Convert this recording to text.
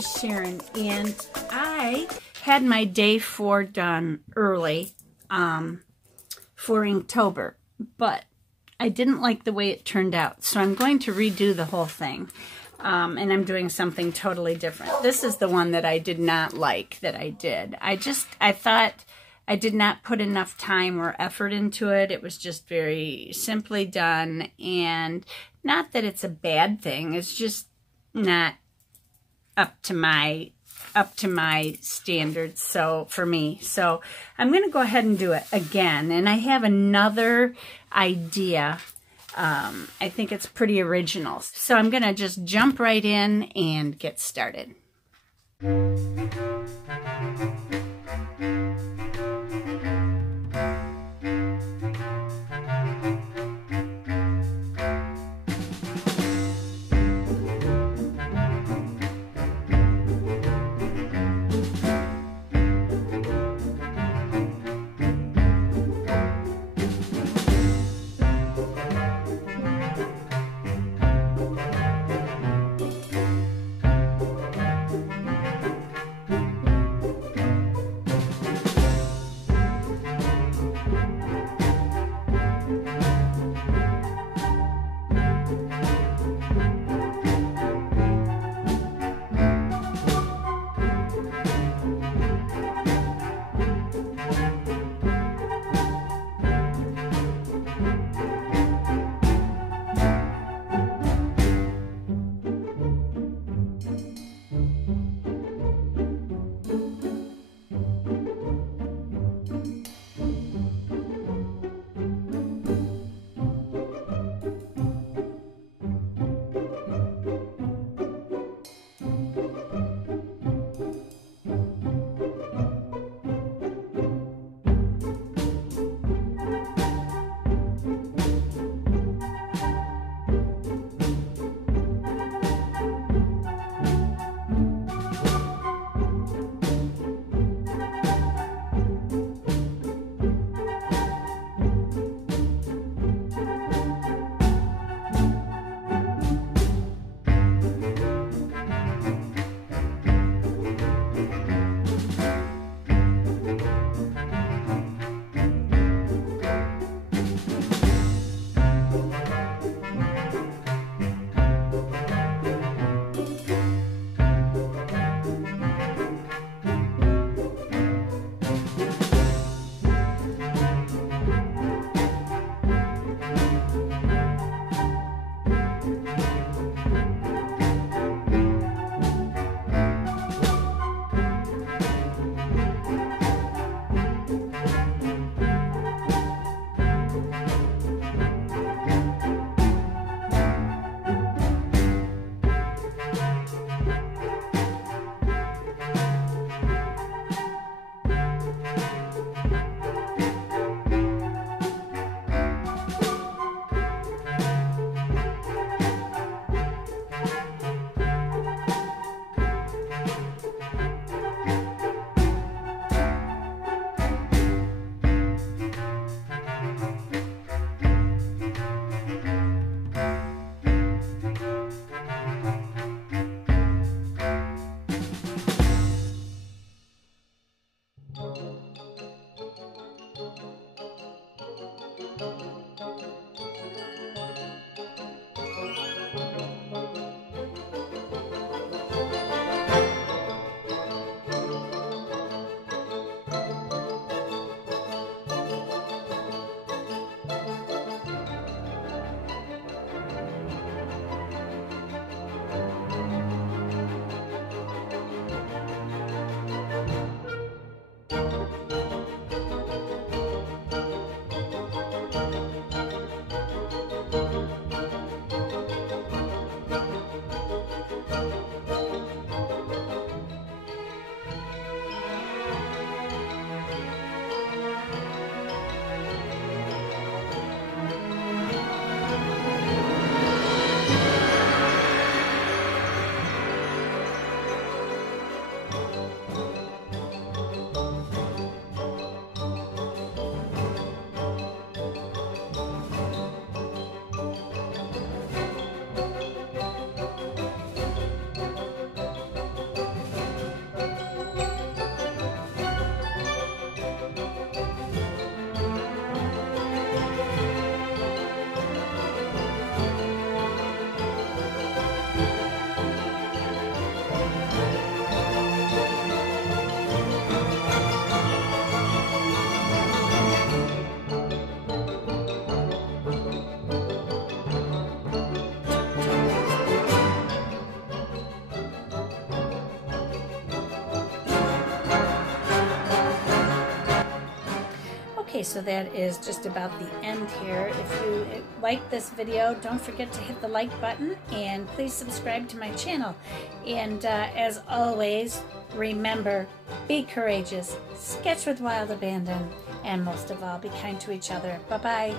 name's Sharon, and I had my day 4 done early for Inktober, but I didn't like the way it turned out, so I'm going to redo the whole thing, and I'm doing something totally different. This is the one that I did not like that I did. I thought I did not put enough time or effort into it. It was just very simply done, and not that it's a bad thing, it's just not up to my standards, so for me. So I'm going to go ahead and do it again, and I have another idea. I think it's pretty original, so I'm going to just jump right in and get started. Okay, so that is just about the end here. If you like this video, don't forget to hit the like button and please subscribe to my channel. And as always, remember, be courageous, sketch with wild abandon, and most of all, be kind to each other. Bye-bye.